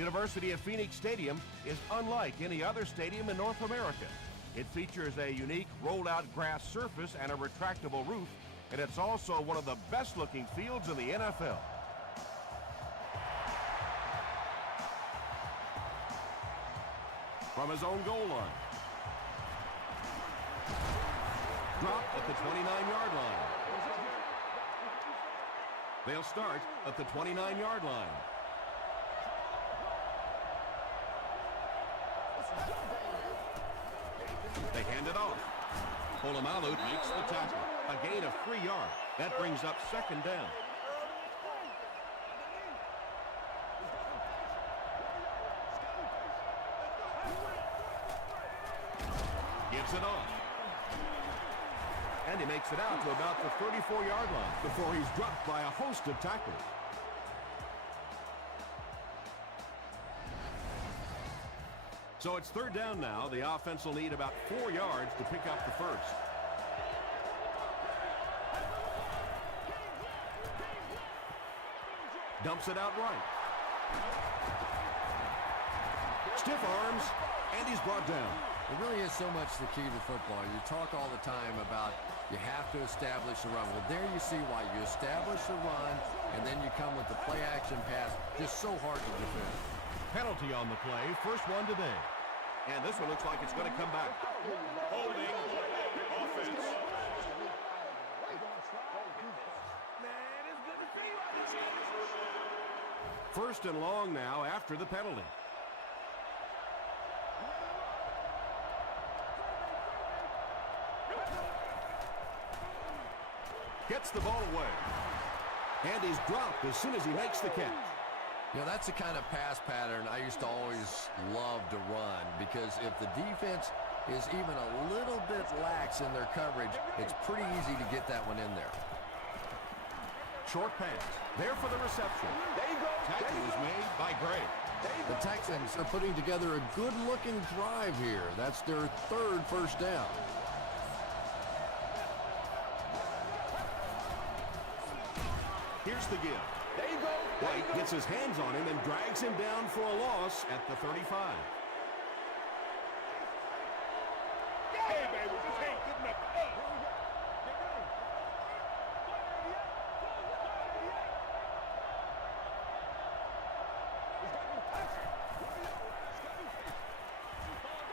University of Phoenix Stadium is unlike any other stadium in North America. It features a unique rolled-out grass surface and a retractable roof, and it's also one of the best-looking fields in the NFL. From his own goal line. Dropped at the 29-yard line. They'll start at the 29-yard line. They hand it off. Polamalu makes the tackle. A gain of 3 yards. That brings up second down. Gives it off. And he makes it out to about the 34-yard line before he's dropped by a host of tacklers. So it's third down now. The offense will need about 4 yards to pick up the first. Dumps it out right. Stiff arms, and he's brought down. It really is so much the key to football. You talk all the time about you have to establish the run. Well, there you see why. You establish the run, and then you come with the play-action pass. Just so hard to defend. Penalty on the play, first one today. And this one looks like it's going to come back. Holding offense. First and long now after the penalty. Gets the ball away. And he's dropped as soon as he makes the catch. You know, that's the kind of pass pattern I used to always love to run, because if the defense is even a little bit lax in their coverage, it's pretty easy to get that one in there. Short pass. There for the reception. There you go. Tackle was made by Gray. The Texans are putting together a good-looking drive here. That's their third first down. Here's the give. There you go. White gets his hands on him and drags him down for a loss at the 35. Hey, baby, this ain't good enough for us.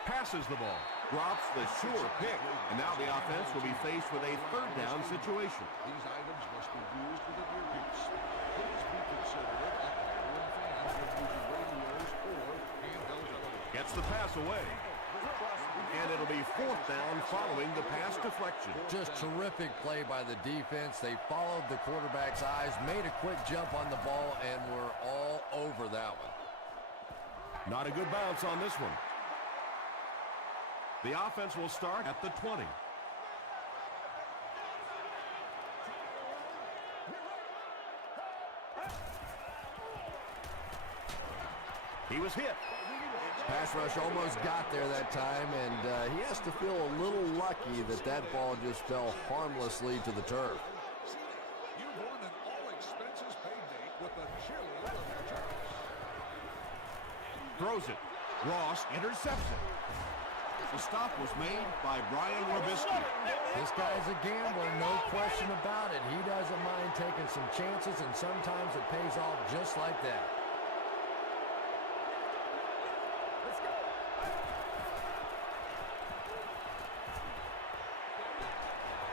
Passes the ball. Drops the sure pick. And now the offense will be faced with a third down situation. These items must be used with a dear use. Please be considerate of everyone fans when using radios or handheld television. Gets the pass away. And it'll be fourth down following the pass deflection. Just terrific play by the defense. They followed the quarterback's eyes, made a quick jump on the ball, and were all over that one. Not a good bounce on this one. The offense will start at the 20. He was hit. Pass rush almost got there that time, and he has to feel a little lucky that that ball just fell harmlessly to the turf. You've won an all-expenses-paid date with the cheerleader of your choice. Throws it. Ross intercepts it. The stop was made by Brian Robisky. This guy's a gambler, no question about it. He doesn't mind taking some chances, and sometimes it pays off just like that.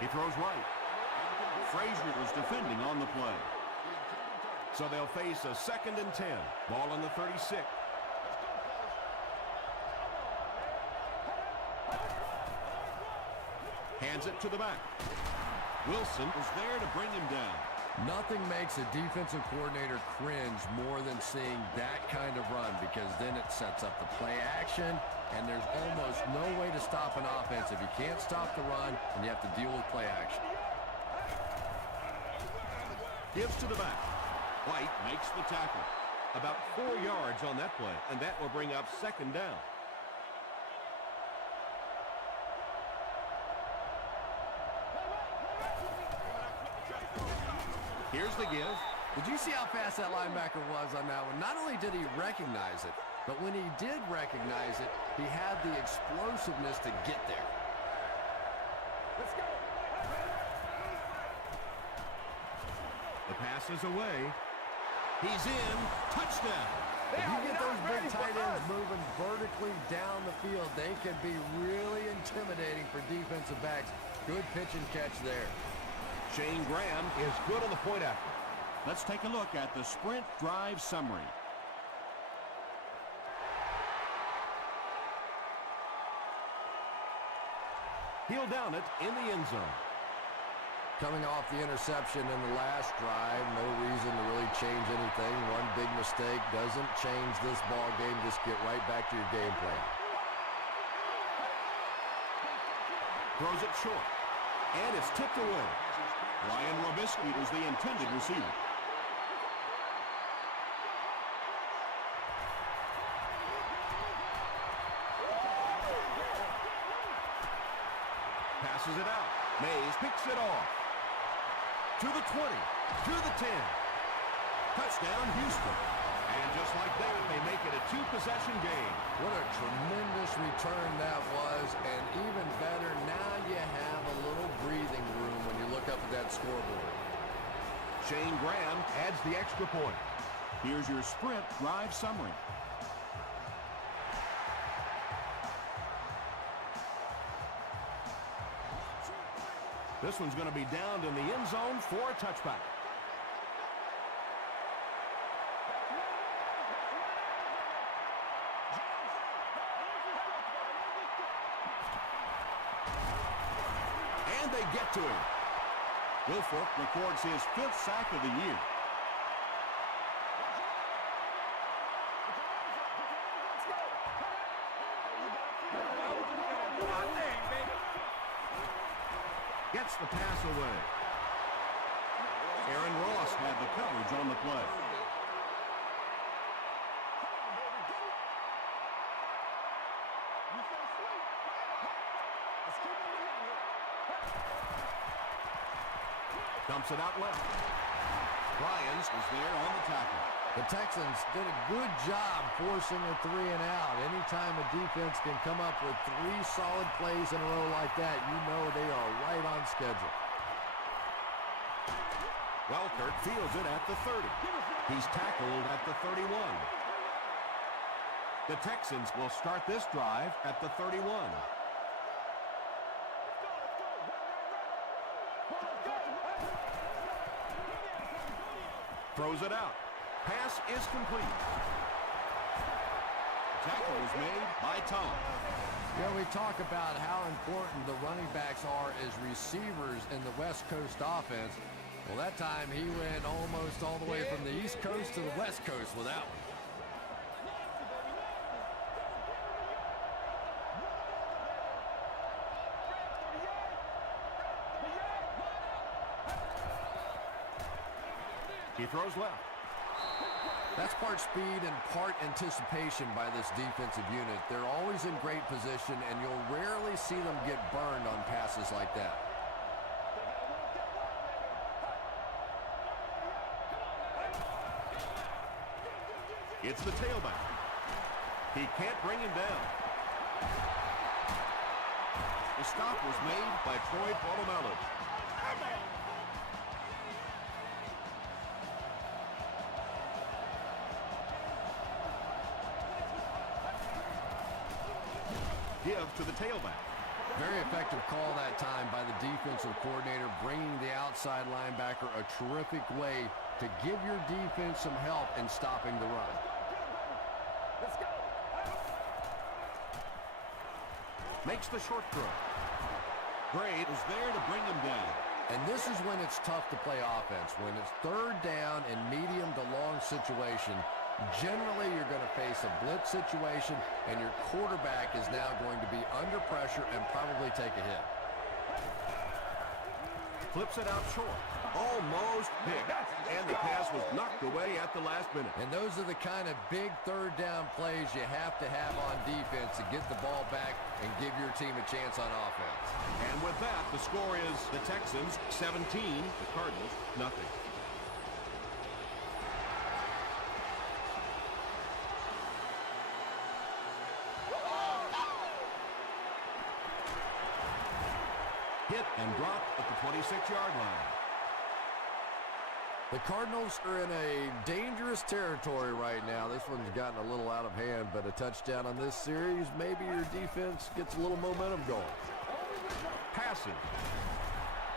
He throws right. Frazier was defending on the play. So they'll face a 2nd and 10. Ball on the 36. Hands it to the back. Wilson was there to bring him down. Nothing makes a defensive coordinator cringe more than seeing that kind of run, because then it sets up the play action, and there's almost no way to stop an offense if you can't stop the run and you have to deal with play action. Gives to the back. White makes the tackle. About 4 yards on that play, and that will bring up second down. Here's the give. Did you see how fast that linebacker was on that one? Not only did he recognize it, but when he did recognize it, he had the explosiveness to get there. Let's go. The pass is away. He's in. Touchdown. If you get those big tight ends moving vertically down the field, they can be really intimidating for defensive backs. Good pitch and catch there. Shane Graham is good on the point after. Let's take a look at the sprint drive summary. He'll down it in the end zone. Coming off the interception in the last drive, no reason to really change anything. One big mistake doesn't change this ball game. Just get right back to your game plan. Throws it short. And it's tipped away. Ryan Robisky was the intended receiver. Passes it out. Mays picks it off. To the 20. To the 10. Touchdown, Houston. And just like that, they make it a two-possession game. What a tremendous return that was. And even better, now you have a little breathing room when you look up at that scoreboard. Shane Graham adds the extra point. Here's your sprint drive summary. This one's going to be downed in the end zone for a touchback. And they get to him. Wilfork records his 5th sack of the year. Gets the pass away. Aaron Ross had the coverage on the play. Dumps it out left. Ryans is there on the tackle. The Texans did a good job forcing a 3 and out. Anytime a defense can come up with 3 solid plays in a row like that, you know they are right on schedule. Welkert fields it at the 30. He's tackled at the 31. The Texans will start this drive at the 31. Throws it out. Pass is complete. Tackle is made by Tom. You know, we talk about how important the running backs are as receivers in the West Coast offense. Well, that time he went almost all the way from the East Coast to the West Coast with that one. He throws left. That's part speed and part anticipation by this defensive unit. They're always in great position, and you'll rarely see them get burned on passes like that. It's the tailback. He can't bring him down. The stop was made by Troy Polamalu. Give to the tailback. Very effective call that time by the defensive coordinator, bringing the outside linebacker a terrific way to give your defense some help in stopping the run. Let's go. Makes the short throw. Gray was there to bring him down. And this is when it's tough to play offense. When it's third down and medium to long situation, generally you're going to face a blitz situation, and your quarterback is now going to be under pressure and probably take a hit. Flips it out short. Almost picked. And the pass was knocked away at the last minute. And those are the kind of big third down plays you have to have on defense to get the ball back and give your team a chance on offense. And with that, the score is the Texans 17, the Cardinals nothing. hit and dropped at the 26-yard line. The Cardinals are in a dangerous territory right now. This one's gotten a little out of hand, but a touchdown on this series, maybe your defense gets a little momentum going. Passes.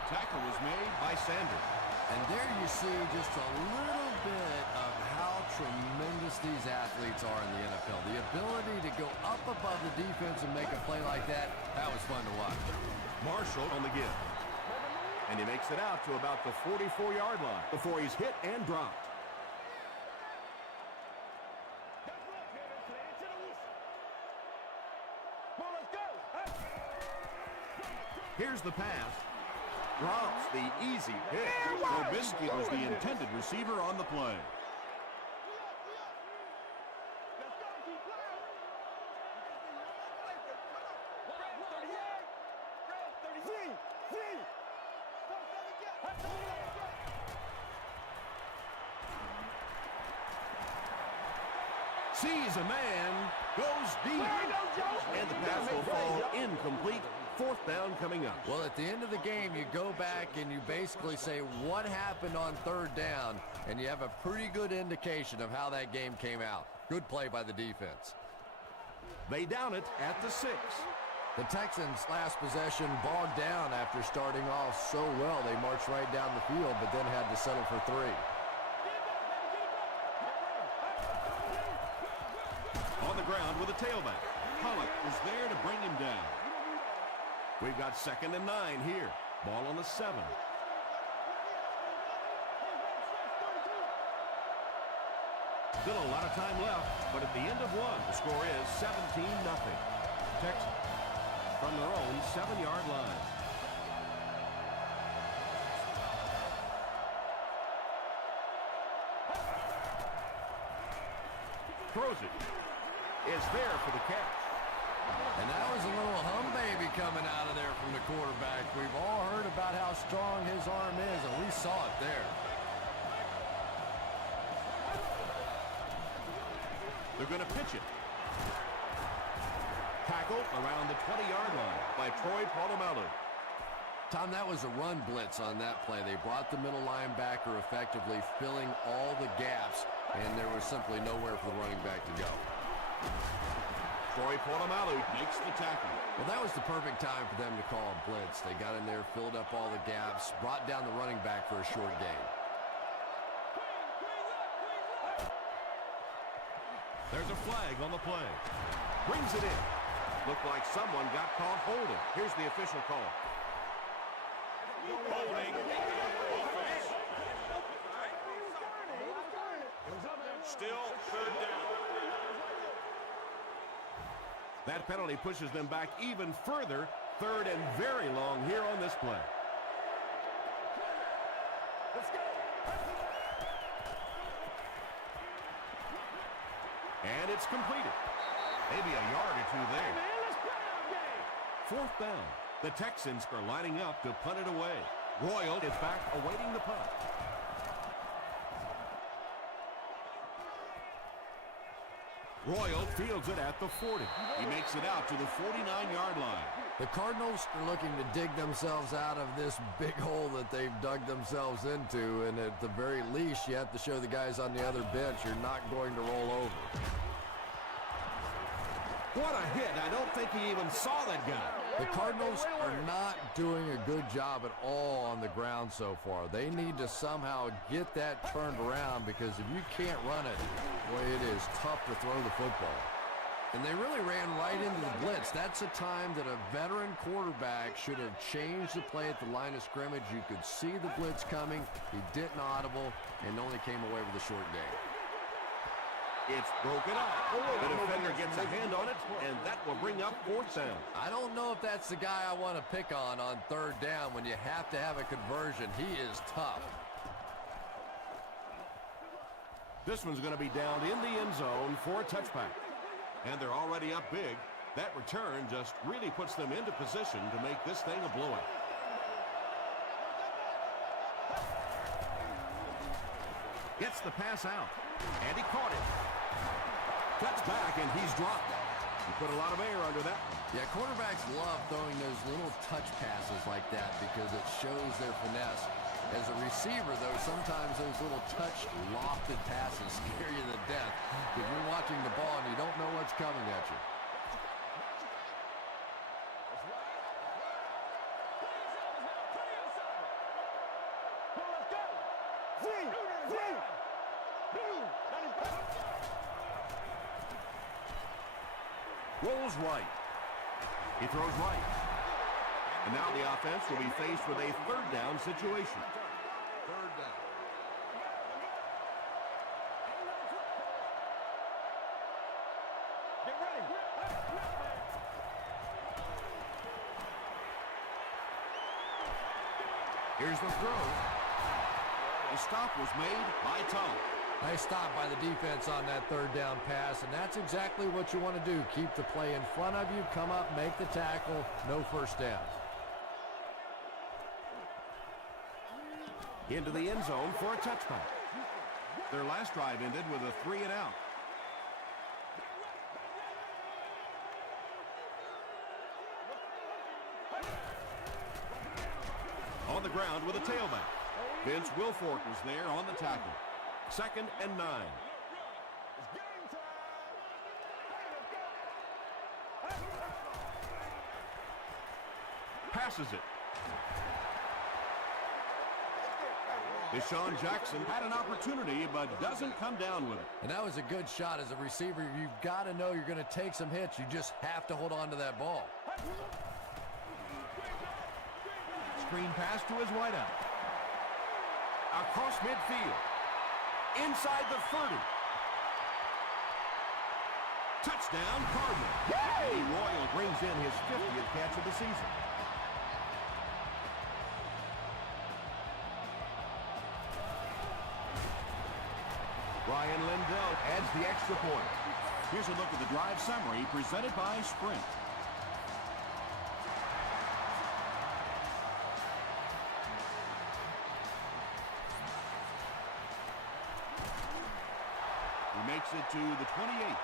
Tackle was made by Sanders. And there you see just a little bit of how tremendous these athletes are in the NFL. The ability to go up above the defense and make a play like that, that was fun to watch. Marshall on the give. And he makes it out to about the 44-yard line before he's hit and dropped. Here's the pass. Drops the easy hit. Trubisky was the intended receiver on the play. Sees a man, goes deep, and the pass will fall incomplete. Fourth down coming up. Well, at the end of the game, you go back and you basically say what happened on third down, and you have a pretty good indication of how that game came out. Good play by the defense. They down it at the 6. The Texans' last possession bogged down after starting off so well. They marched right down the field, but then had to settle for 3. On the ground with a tailback. Pollock is there to bring him down. We've got 2nd and 9 here. Ball on the 7. Still a lot of time left, but at the end of one, the score is 17-0. Texans from their own 7-yard line. Throws it. Is there for the catch. And that was a little hum baby coming out of there from the quarterback. We've all heard about how strong his arm is, and we saw it there. They're going to pitch it. Tackle around the 20-yard line by Troy Polamalu. Tom, that was a run blitz on that play. They brought the middle linebacker effectively filling all the gaps, and there was simply nowhere for the running back to go. Troy Polamalu Makes the tackle. Well, that was the perfect time for them to call a blitz. They got in there, filled up all the gaps, brought down the running back for a short gain. There's a flag on the play. Brings it in. Looked like someone got caught holding. Here's the official call. Holding. Offense. Still 3rd down. That penalty pushes them back even further. 3rd and very long here on this play. And it's completed. Maybe a yard or 2 there. 4th down. The Texans are lining up to punt it away. Royal is back awaiting the punt. Royal fields it at the 40. He makes it out to the 49-yard line. The Cardinals are looking to dig themselves out of this big hole that they've dug themselves into, and at the very least, you have to show the guys on the other bench you're not going to roll over. What a hit. I don't think he even saw that guy. The Cardinals are not doing a good job at all on the ground so far. They need to somehow get that turned around, because if you can't run it, boy, it is tough to throw the football. And they really ran right into the blitz. That's a time that a veteran quarterback should have changed the play at the line of scrimmage. You could see the blitz coming. He didn't audible and only came away with a short gain. It's broken up. The defender gets a hand on it, and that will bring up 4th down. I don't know if that's the guy I want to pick on 3rd down when you have to have a conversion. He is tough. This one's going to be down in the end zone for a touchback. And they're already up big. That return just really puts them into position to make this thing a blowout. Gets the pass out. And he caught it. Cuts back, and he's dropped. You put a lot of air under that one. Yeah, quarterbacks love throwing those little touch passes like that because it shows their finesse. As a receiver, though, sometimes those little touch lofted passes scare you to death if you're watching the ball and you don't know what's coming at you. Rolls right. He throws right. And now the offense will be faced with a third down situation. Third down. Get ready. Here's the throw. The stop was made by Tom. Nice stop by the defense on that third down pass, and that's exactly what you want to do. Keep the play in front of you, come up, make the tackle, no first down. Into the end zone for a touchback. Their last drive ended with a 3-and-out. On the ground with a tailback. Vince Wilfork was there on the tackle. 2nd and 9. Passes it. Deshaun Jackson had an opportunity but doesn't come down with it. And that was a good shot. As a receiver, you've got to know you're going to take some hits. You just have to hold on to that ball. Screen pass to his wideout. Across midfield. Inside the 30. Touchdown, Cardinals. Eddie Royal brings in his 50th catch of the season. Ryan Lindell adds the extra point. Here's a look at the drive summary presented by Sprint. He makes it to the 28.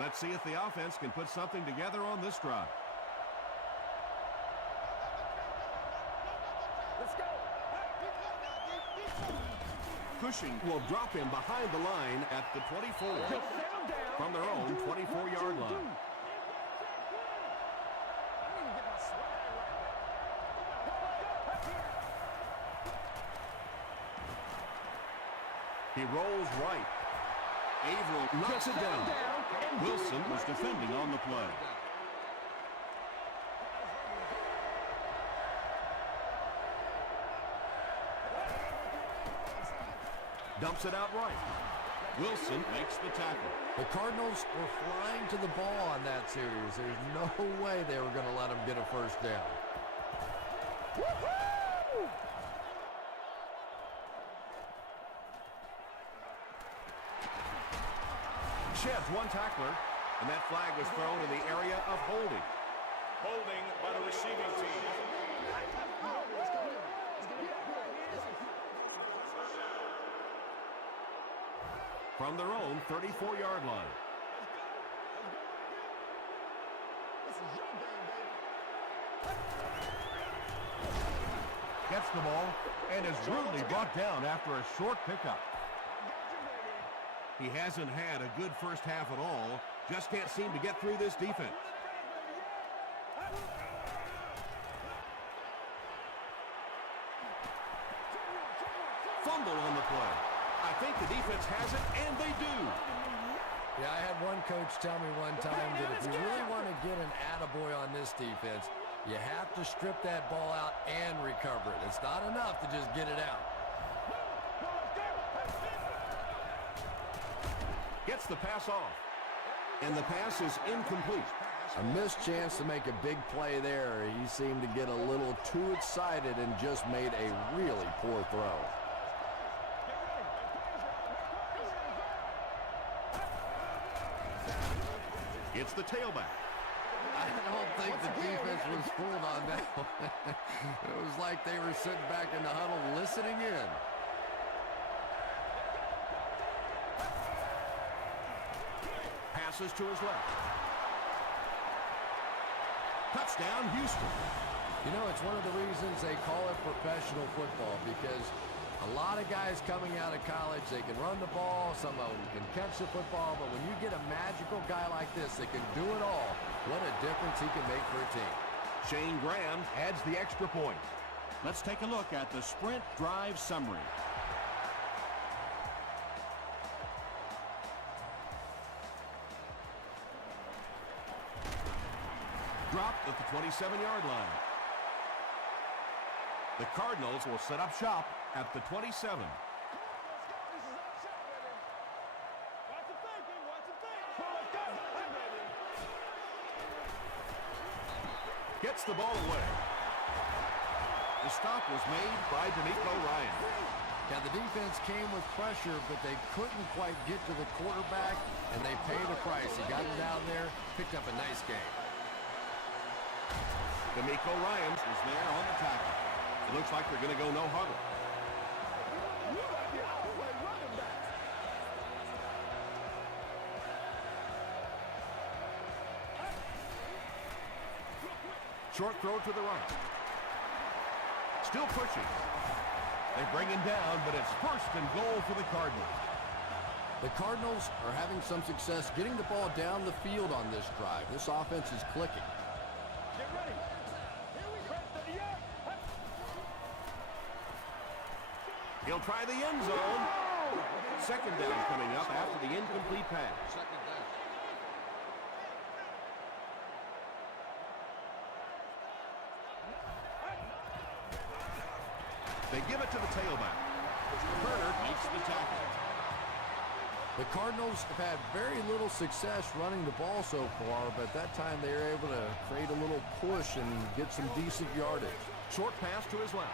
Let's see if the offense can put something together on this drive. Let's go. Cushing will drop him behind the line at the 24 from their own 24-yard line. He rolls right. Averill knocks it down. Wilson was defending on the play. Dumps it out right. Wilson makes the tackle. The Cardinals were flying to the ball on that series. There's no way they were going to let them get a first down. Sheds one tackler, and that flag was thrown in the area of holding. Holding by the receiving team. From their own 34-yard line. Gets the ball and is rudely brought down after a short pickup. He hasn't had a good first half at all. Just can't seem to get through this defense. Fumble on the play. I think the defense has it, and they do. Yeah, I had one coach tell me one time that if you really want to get an attaboy on this defense, you have to strip that ball out and recover it. It's not enough to just get it out. Gets the pass off. And the pass is incomplete. A missed chance to make a big play there. He seemed to get a little too excited and just made a really poor throw. It's the tailback. I don't think the defense was fooled on that one. It was like they were sitting back in the huddle listening in. Pass passes to his left. Touchdown, Houston. You know, it's one of the reasons they call it professional football, because a lot of guys coming out of college, they can run the ball, some of them can catch the football, but when you get a magical guy like this that can do it all, what a difference he can make for a team. Shane Graham adds the extra point. Let's take a look at the sprint drive summary. Dropped at the 27-yard line. The Cardinals will set up shop at the 27. Gets the ball away. The stop was made by D'Amico Ryan. Yeah, the defense came with pressure, but they couldn't quite get to the quarterback, and they paid a price. He got him down there, picked up a nice game. D'Amico Ryan Is there on the tackle. It looks like they're going to go no huddle. Short throw to the right. Still pushing. They bring him down, but it's first and goal for the Cardinals. The Cardinals are having some success getting the ball down the field on this drive. This offense is clicking. Get ready. Here we go. He'll try the end zone. Second down coming up after the incomplete pass. Second down. They give it to the tailback. Bernard makes the tackle. The Cardinals have had very little success running the ball so far, but that time they were able to create a little push and get some decent yardage. Short pass to his left.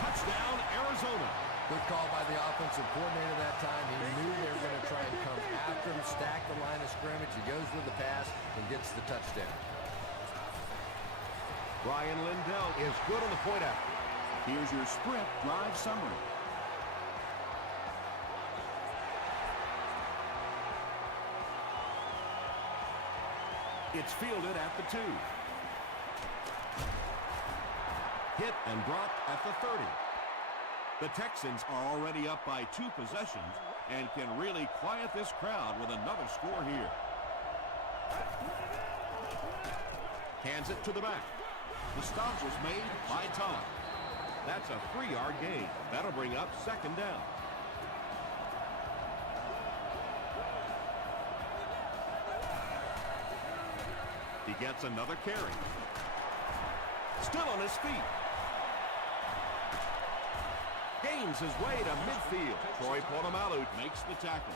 Touchdown, Arizona. Good call by the offensive coordinator that time. He knew they were going to try and come after him, stack the line of scrimmage. He goes with the pass and gets the touchdown. Ryan Lindell is good on the point after. Here's your sprint drive summary. It's fielded at the 2. Hit and dropped at the 30. The Texans are already up by 2 possessions and can really quiet this crowd with another score here. Hands it to the back. The stop was made by Tom. That's a 3-yard gain. That'll bring up second down. He gets another carry. Still on his feet. Gains his way to midfield. Troy Polamalu Makes the tackle.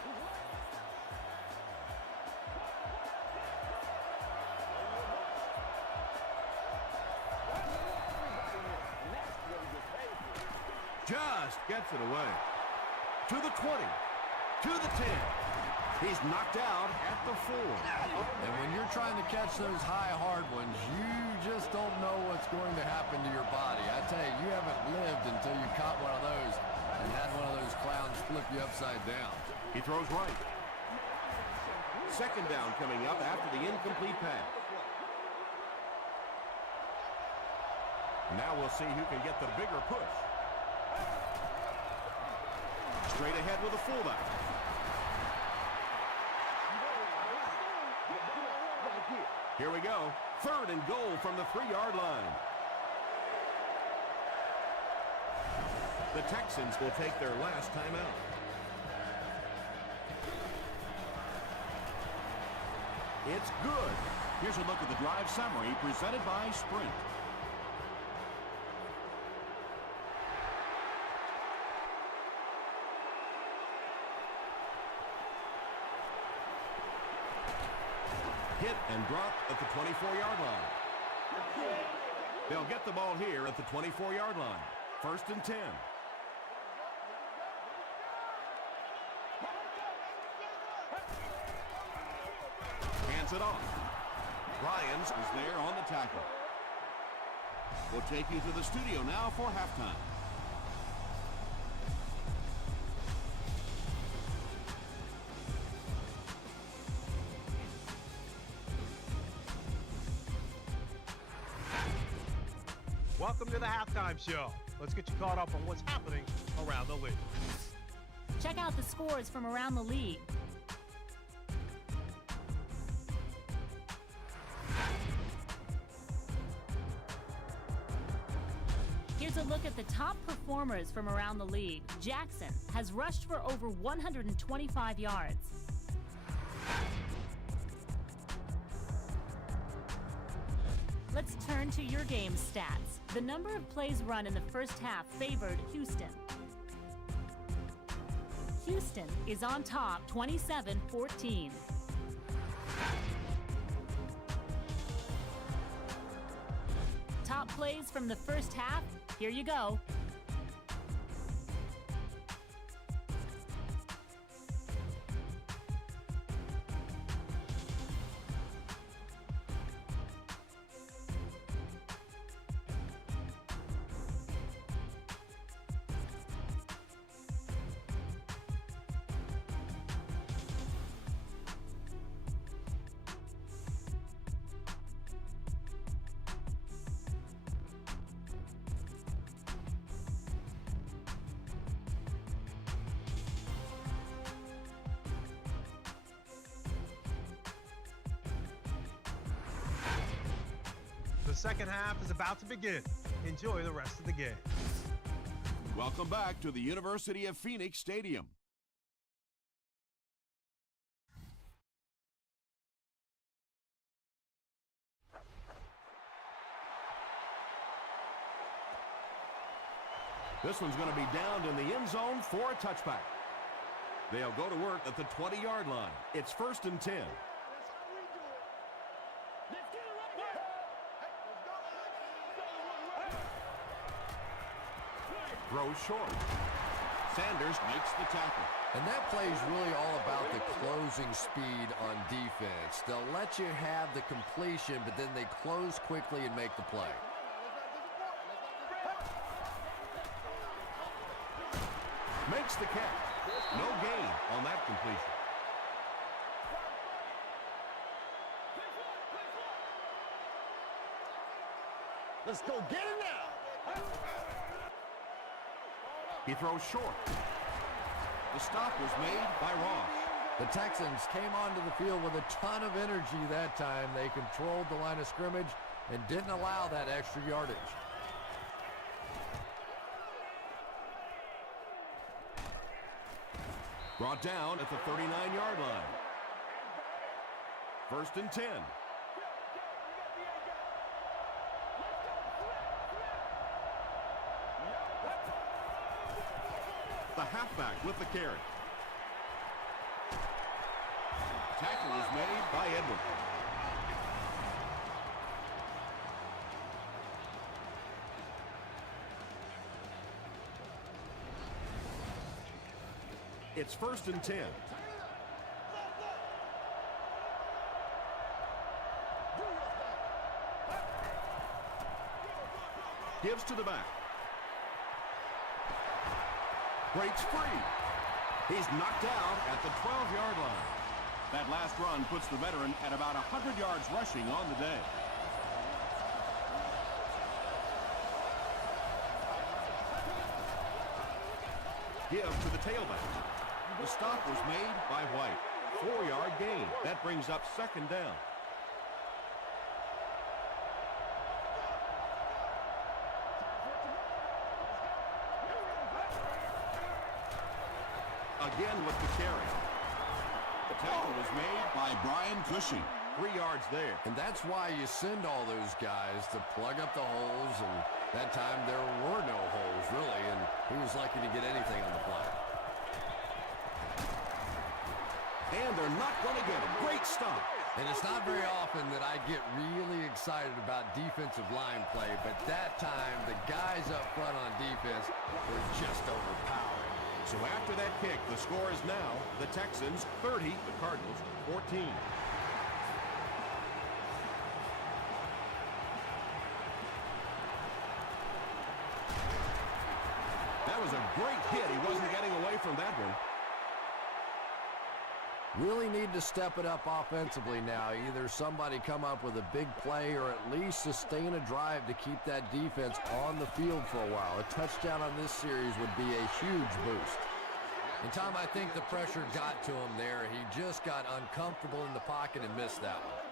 just gets it away. To the 20. To the 10. He's knocked out at the 4. And when you're trying to catch those high, hard ones, you just don't know what's going to happen to your body. I tell you, you haven't lived until you caught one of those and had one of those clowns flip you upside down. He throws right. Second down coming up after the incomplete pass. Now we'll see who can get the bigger push. Straight ahead with a fullback. Here we go. Third and goal from the 3-yard line. The Texans will take their last timeout. It's good. Here's a look at the drive summary presented by Sprint. Hit and dropped at the 24-yard line. They'll get the ball here at the 24-yard line. First and 10. Hands it off. Ryans Is there on the tackle. We'll take you to the studio now for halftime. Welcome to the halftime show. Let's get you caught up on what's happening around the league. Check out the scores from around the league. Here's a look at the top performers from around the league. Jackson has rushed for over 125 yards. Let's turn to your game stats. The number of plays run in the first half favored Houston. Houston is on top 27-14. Top plays from the first half, here you go. The second half is about to begin. Enjoy the rest of the game. Welcome back to the University of Phoenix Stadium. This one's going to be downed in the end zone for a touchback. They'll go to work at the 20-yard line. It's 1st and 10. Throws short. Sanders makes the tackle. And that play is really all about the closing speed on defense. They'll let you have the completion, but then they close quickly and make the play. Makes the catch. No gain on that completion. Let's go get it now. He throws short. The stop was made by Ross. The Texans came onto the field with a ton of energy that time. They controlled the line of scrimmage and didn't allow that extra yardage. Brought down at the 39-yard line. 1st and 10. The halfback with the carry. Tackle is made by Edwards. It's 1st and 10. Gives to the back. Breaks free. He's knocked out at the 12-yard line. That last run puts the veteran at about 100 yards rushing on the day. Give to the tailback. The stop was made by White. 4-yard gain. That brings up 2nd down. Again with the carry. The tackle was made by Brian Cushing. 3 yards there. And that's why you send all those guys to plug up the holes, and that time there were no holes, really, and he was lucky to get anything on the play. And they're not going to get him. Great stop. And it's not very often that I get really excited about defensive line play, but that time the guys up front on defense were just overpowering. So after that kick, the score is now the Texans 30, the Cardinals 14. That was a great hit. He wasn't getting away from that one. really need to step it up offensively now. Either somebody come up with a big play or at least sustain a drive to keep that defense on the field for a while. A touchdown on this series would be a huge boost. And Tom, I think the pressure got to him there. He just got uncomfortable in the pocket and missed that one.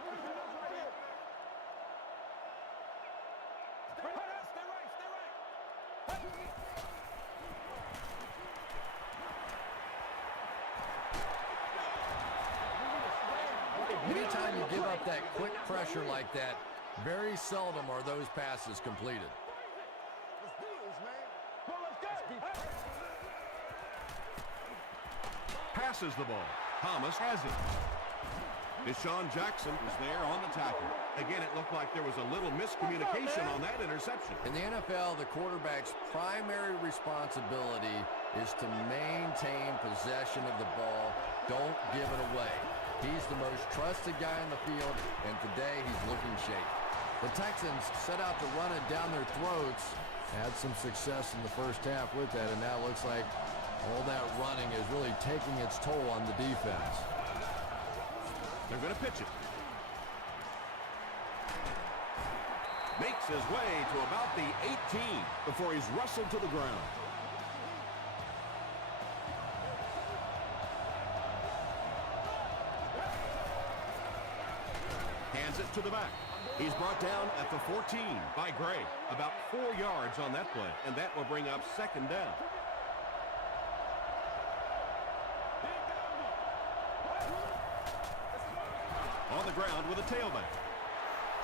Anytime you give up that quick pressure like that, very seldom are those passes completed. Passes the ball. Thomas has it. Deshaun Jackson is there on the tackle. Again, it looked like there was a little miscommunication on that interception. In the NFL, the quarterback's primary responsibility is to maintain possession of the ball. Don't give it away. He's the most trusted guy in the field, and today he's looking shaky. The Texans set out to run it down their throats. Had some success in the first half with that, and now it looks like all that running is really taking its toll on the defense. They're going to pitch it. Makes his way to about the 18 before he's wrestled to the ground. Hands it to the back. He's brought down at the 14 by Gray. About 4 yards on that play, and that will bring up second down. On the ground with a tailback.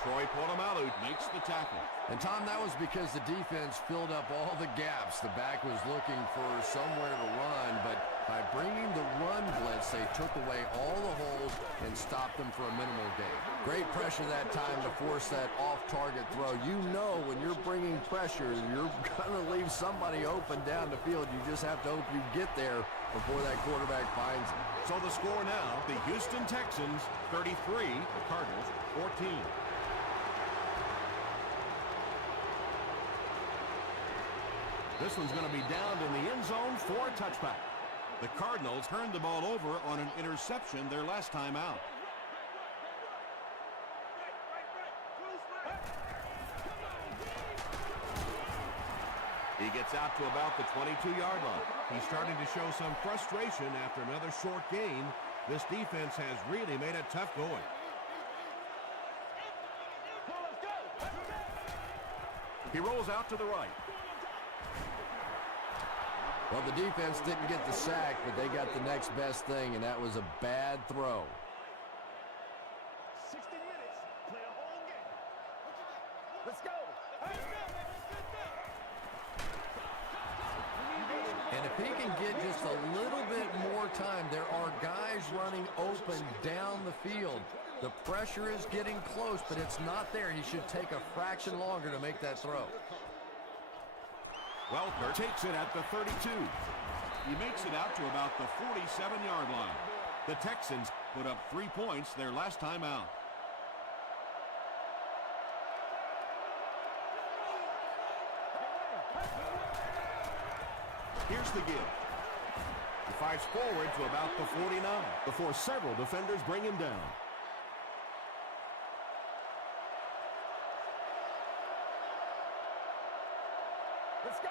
Troy Polamalu makes the tackle. And Tom, that was because the defense filled up all the gaps. The back was looking for somewhere to run, but by bringing the run blitz, they took away all the holes and stopped them for a minimal gain. Great pressure that time to force that off-target throw. You know when you're bringing pressure, you're going to leave somebody open down the field. You just have to hope you get there before that quarterback finds it. So the score now, the Houston Texans 33, the Cardinals 14. This one's going to be down in the end zone for a touchback. The Cardinals turned the ball over on an interception their last time out. He gets out to about the 22-yard line. He's starting to show some frustration after another short gain. This defense has really made it tough going. He rolls out to the right. Well, the defense didn't get the sack, but they got the next best thing, and that was a bad throw. 60 minutes, play a whole game. Let's go. And if he can get just a little bit more time, there are guys running open down the field. The pressure is getting close, but it's not there. He should take a fraction longer to make that throw. Welker takes it at the 32. He makes it out to about the 47-yard line. The Texans put up 3 points their last time out. Here's the give. He fights forward to about the 49 before several defenders bring him down. Let's go.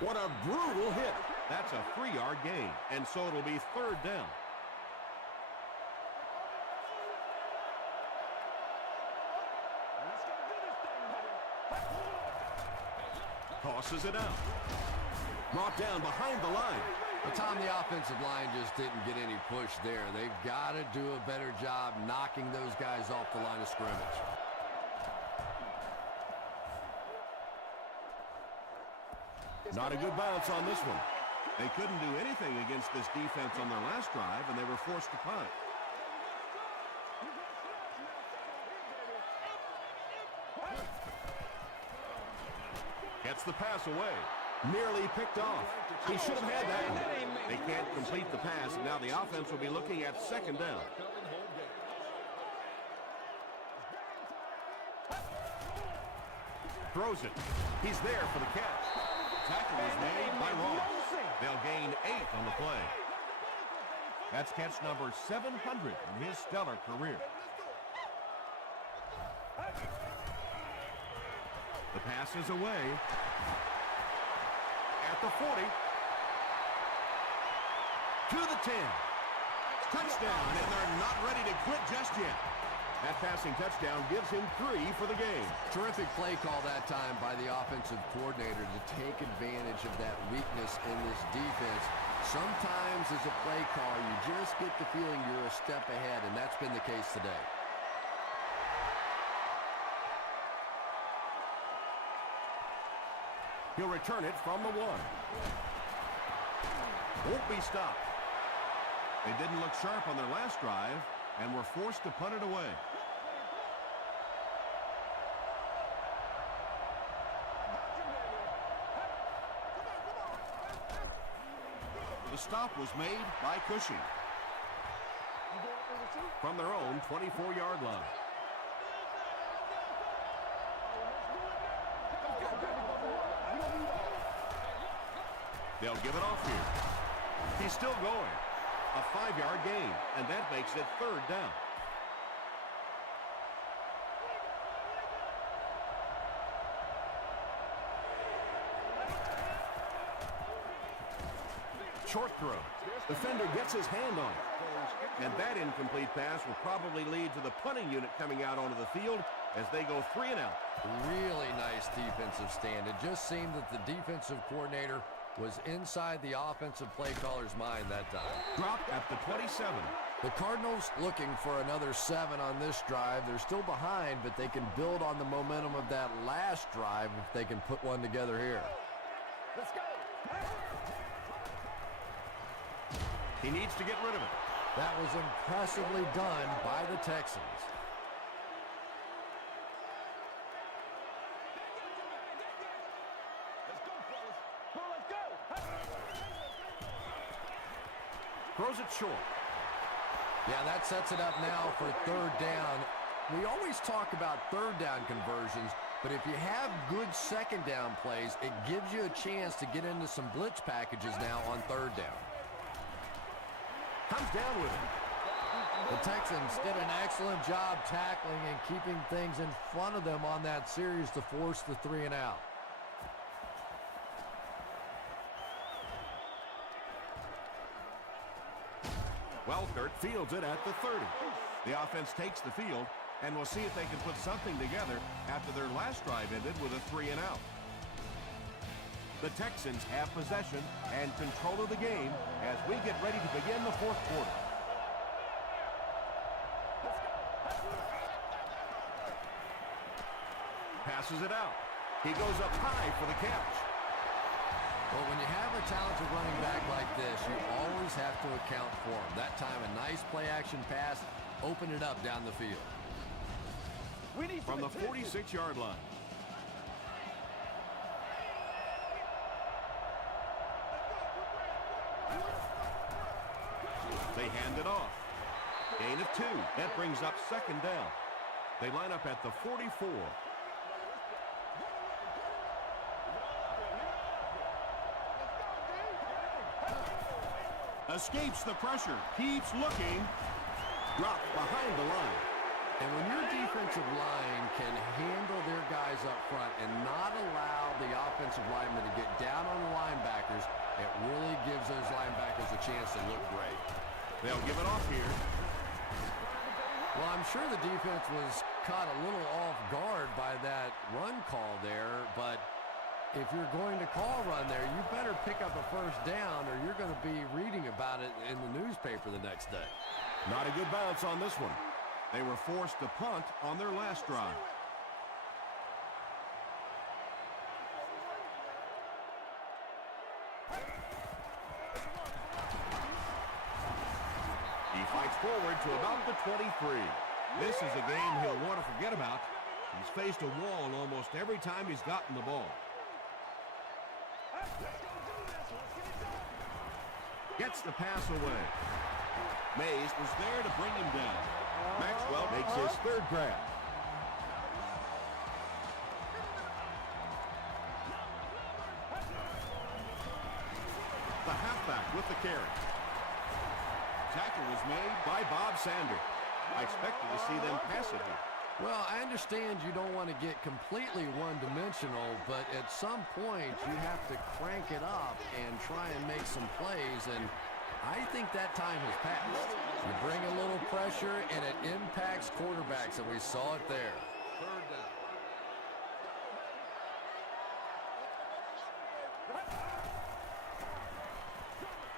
What a brutal hit. That's a 3-yard gain, and so it'll be third down. Tosses it out. Brought down behind the line. But Tom, the offensive line just didn't get any push there. They've got to do a better job knocking those guys off the line of scrimmage. Not a good bounce on this one. They couldn't do anything against this defense on their last drive, and they were forced to punt. Gets the pass away. Nearly picked off. He should have had that one. They can't complete the pass, and now the offense will be looking at second down. Throws it. He's there for the catch. Tackle is made by Ross. They'll gain 8 on the play. That's catch number 700 in his stellar career. The pass is away. At the 40. To the 10. Touchdown, and they're not ready to quit just yet. That passing touchdown gives him 3 for the game. Terrific play call that time by the offensive coordinator to take advantage of that weakness in this defense. Sometimes as a play call, you just get the feeling you're a step ahead, and that's been the case today. He'll return it from the 1. Won't be stopped. They didn't look sharp on their last drive and were forced to punt it away. The stop was made by Cushing from their own 24-yard line. They'll give it off here. He's still going. A 5-yard gain, and that makes it 3rd down. Short throw. Defender gets his hand on it. And that incomplete pass will probably lead to the punting unit coming out onto the field as they go 3 and out. Really nice defensive stand. It just seemed that the defensive coordinator was inside the offensive play caller's mind that time. Dropped at the 27. The Cardinals looking for another 7 on this drive. They're still behind, but they can build on the momentum of that last drive if they can put one together here. Let's go. He needs to get rid of it. That was impressively done by the Texans. Throws it short. Yeah, that sets it up now for 3rd down. We always talk about 3rd down conversions, but if you have good 2nd down plays, it gives you a chance to get into some blitz packages now on 3rd down. Comes down with it. The Texans did an excellent job tackling and keeping things in front of them on that series to force the 3 and out. Welkert fields it at the 30. The offense takes the field, and we'll see if they can put something together after their last drive ended with a 3 and out. The Texans have possession and control of the game as we get ready to begin the 4th quarter. Passes it out. He goes up high for the catch. Well, when you have a talented running back like this, you always have to account for him. That time, a nice play-action pass opened it up down the field. From the 46-yard line. They hand it off. Gain of 2. That brings up 2nd down. They line up at the 44. Escapes the pressure. Keeps looking. Dropped behind the line. And when your defensive line can handle their guys up front and not allow the offensive linemen to get down on the linebackers, it really gives those linebackers a chance to look great. They'll give it off here. Well, I'm sure the defense was caught a little off guard by that run call there, but if you're going to call run there, you better pick up a 1st down or you're going to be reading about it in the newspaper the next day. Not a good bounce on this one. They were forced to punt on their last drive. He fights forward to about the 23. This is a game he'll want to forget about. He's faced a wall almost every time he's gotten the ball. Gets the pass away. Mays was there to bring him down. Maxwell makes his 3rd grab. The with the carry. Tackle was made by Bob Sanders. I expected to see them pass it here. Well, I understand you don't want to get completely one-dimensional, but at some point you have to crank it up and try and make some plays, and I think that time has passed. You bring a little pressure, and it impacts quarterbacks, and we saw it there. Third down.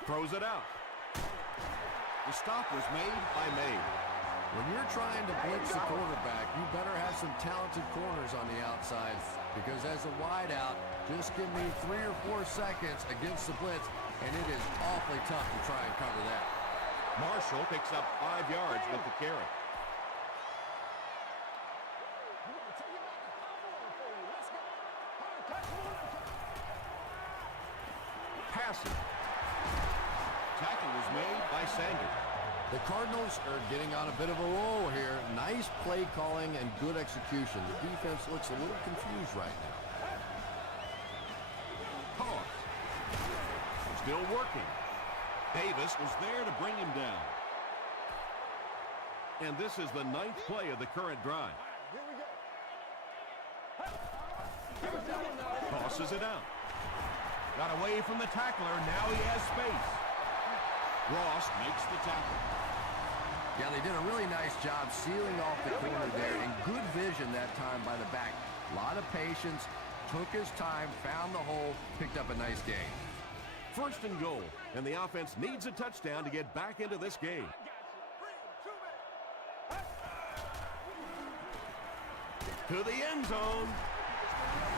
Throws it out. The stop was made by May. When you're trying to blitz the quarterback, you better have some talented corners on the outside, because as a wideout, just give me 3 or 4 seconds against the blitz, and it is awfully tough to try and cover that. Marshall picks up 5 yards with the carry. Passing. Tackle was made by Sanders. The Cardinals are getting on a bit of a roll here. Nice play calling and good execution. The defense looks a little confused right now. Toss. Still working. Davis was there to bring him down. And this is the 9th play of the current drive. Tosses it out. Got away from the tackler. Now he has space. Ross makes the tackle. Yeah, they did a really nice job sealing off the corner there, and good vision that time by the back. A lot of patience, took his time, found the hole, picked up a nice gain. 1st and goal, and the offense needs a touchdown to get back into this game. To the end zone.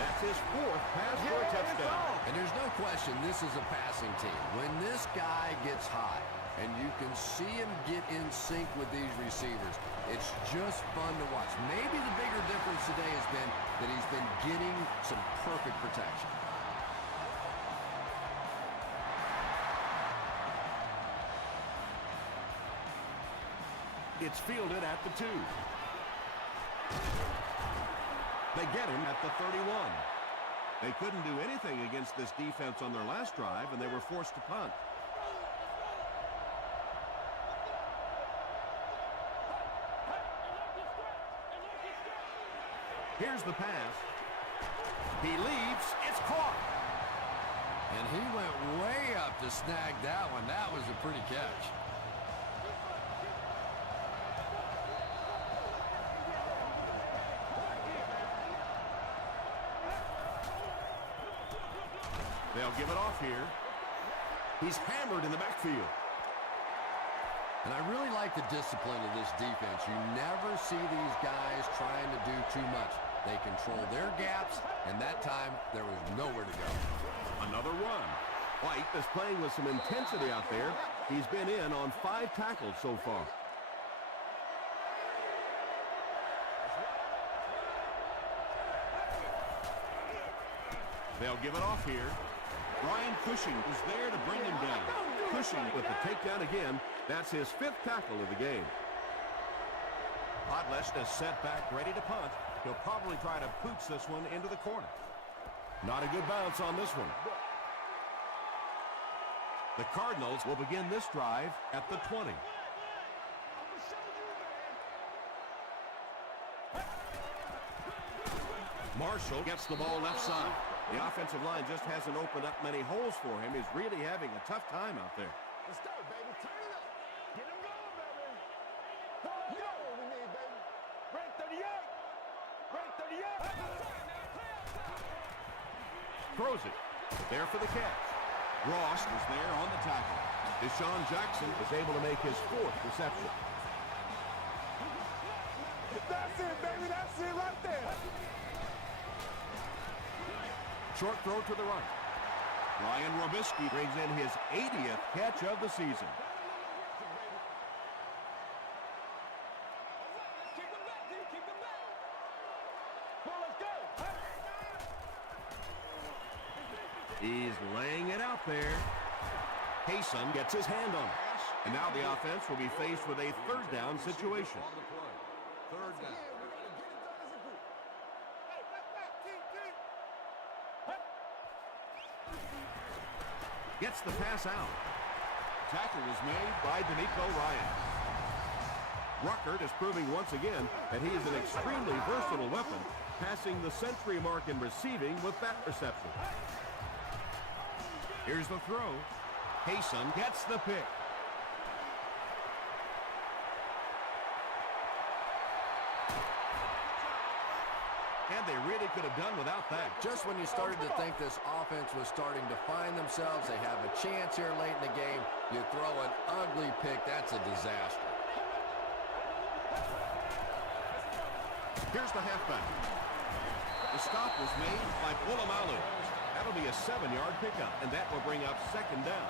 That's his 4th pass for a touchdown. And there's no question this is a passing team. When this guy gets hot, and you can see him get in sync with these receivers, it's just fun to watch. Maybe the bigger difference today has been that he's been getting some perfect protection. It's fielded at the 2. They get him at the 31. They couldn't do anything against this defense on their last drive, and they were forced to punt. Here's the pass. He leaps. It's caught. And he went way up to snag that one. That was a pretty catch. They'll give it off here. He's hammered in the backfield. And I really like the discipline of this defense. You never see these guys trying to do too much. They control their gaps, and that time there was nowhere to go. Another run. White is playing with some intensity out there. He's been in on 5 tackles so far. They'll give it off here. Brian Cushing is there to bring him down. Cushing with the takedown again. That's his 5th tackle of the game. Podlesh is set back, ready to punt. He'll probably try to pooch this one into the corner. Not a good bounce on this one. The Cardinals will begin this drive at the 20. Marshall gets the ball left side. The offensive line just hasn't opened up many holes for him. He's really having a tough time out there. Let's go, baby. Turn it up. Get him going, baby. You know what we need, baby. Break 38. Break 38. Throws it. There for the catch. Ross was there on the tackle. Deshaun Jackson is able to make his 4th reception. That's it, baby. That's it right there. Short throw to the right. Ryan Robisky brings in his 80th catch of the season. He's laying it out there. Hayson gets his hand on it. And now the offense will be faced with a 3rd down situation. On the play. 3rd down. Gets the pass out. tackle was made by D'Amico Ryan. Ruckert is proving once again that he is an extremely versatile weapon, passing the century mark in receiving with that reception. Here's the throw. Hayson gets the pick. And they really could have done without that. Just when you started to think this offense was starting to find themselves, they have a chance here late in the game, you throw an ugly pick, that's a disaster. Here's the halfback. The stop was made by Polamalu. That'll be a 7-yard pickup, and that will bring up second down.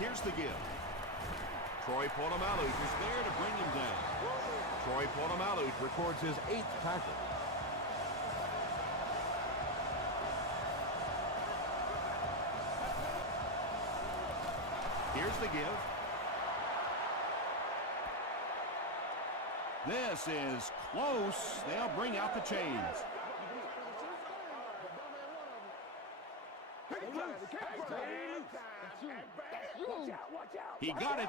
Here's the give. Troy Polamalu was there to bring him down. Troy Polamalu records his 8th tackle. Here's the give. This is close. They'll bring out the chains. He got it.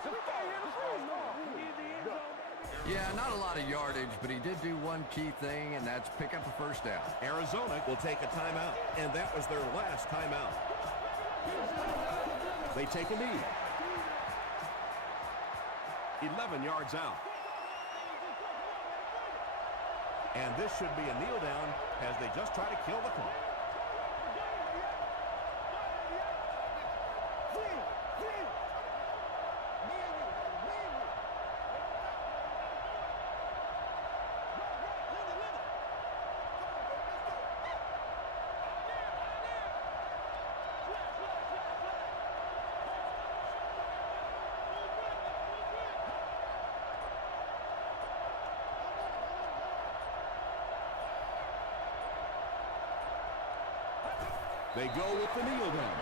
Yeah, not a lot of yardage, but he did do one key thing, and that's pick up a first down. Arizona will take a timeout, and that was their last timeout. They take a knee. 11 yards out. And this should be a kneel down as they just try to kill the clock. They go with the kneel down.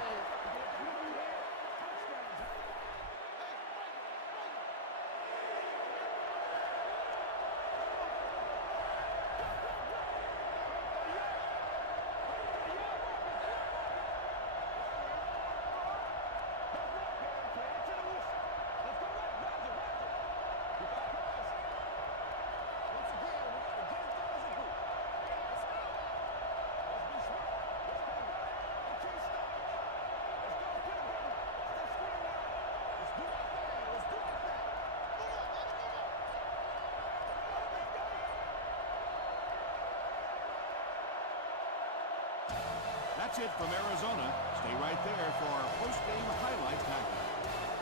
That's it from Arizona. Stay right there for our post-game highlight package.